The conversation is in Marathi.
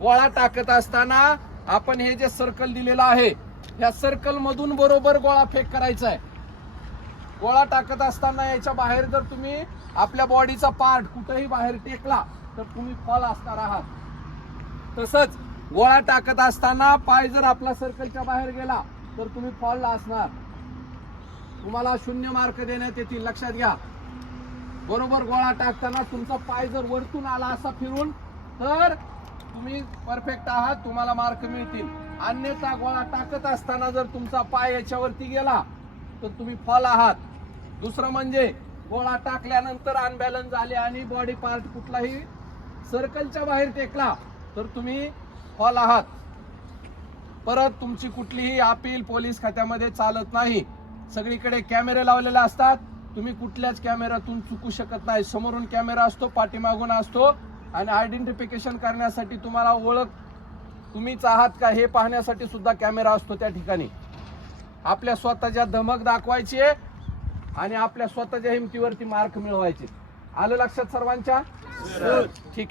गोळा टाकत असताना आपण हे जे सर्कल दिलेलं आहे या सर्कल मधून बरोबर गोळा फेक करायचा आहे। गोळा टाकत असताना याच्या बाहेर जर तुम्ही आपल्या बॉडीचा पार्ट कुठेही बाहेर टेकला तर तुम्ही फॉल असणार आहात। तसंच गोळा टाकत असताना पाय जर आपला सर्कलच्या बाहेर गेला तर तुम्ही फॉलला असणार। तुम्हाला 0 मार्क देण्यात येतील, लक्षात घ्या। बरोबर गोळा टाकताना तुमचा पाय जर वरतून आला असा फिरून तर तुम्ही परफेक्ट आहात, तुम्हाला मार्क मिळतील। अन्यथा गोळा टाकत असताना जर तुमचा पाय याच्यावरती गेला तर तुम्ही फॉल आहात। दुसरं म्हणजे गोळा टाकल्यानंतर अनबॅलन्स झाले आणि बॉडी पार्ट कुठलाही सर्कलच्या बाहेर टेकला तर तुम्ही फॉल आहात। परत तुमची कुठलीही अपील पोलीस खात्यामध्ये चालत नाही। सगळीकडे कॅमेरे लावलेले असतात, तुम्ही कुठल्याच कॅमेऱ्यातून चुकू शकत नाही। समोरून कॅमेरा असतो, पाठीमागून असतो आणि आयडेंटिफिकेशन करण्यासाठी तुम्हाला ओळख तुम्हीच आहात का हे पाहण्यासाठी सुद्धा कॅमेरा असतो त्या ठिकाणी। आपल्या स्वतःच्या धमक दाखवायची आणि आपल्या स्वतःच्या हिमतीवरती मार्क मिळवायचे। आलं लक्षात सर्वांच्या? ठीक आहे।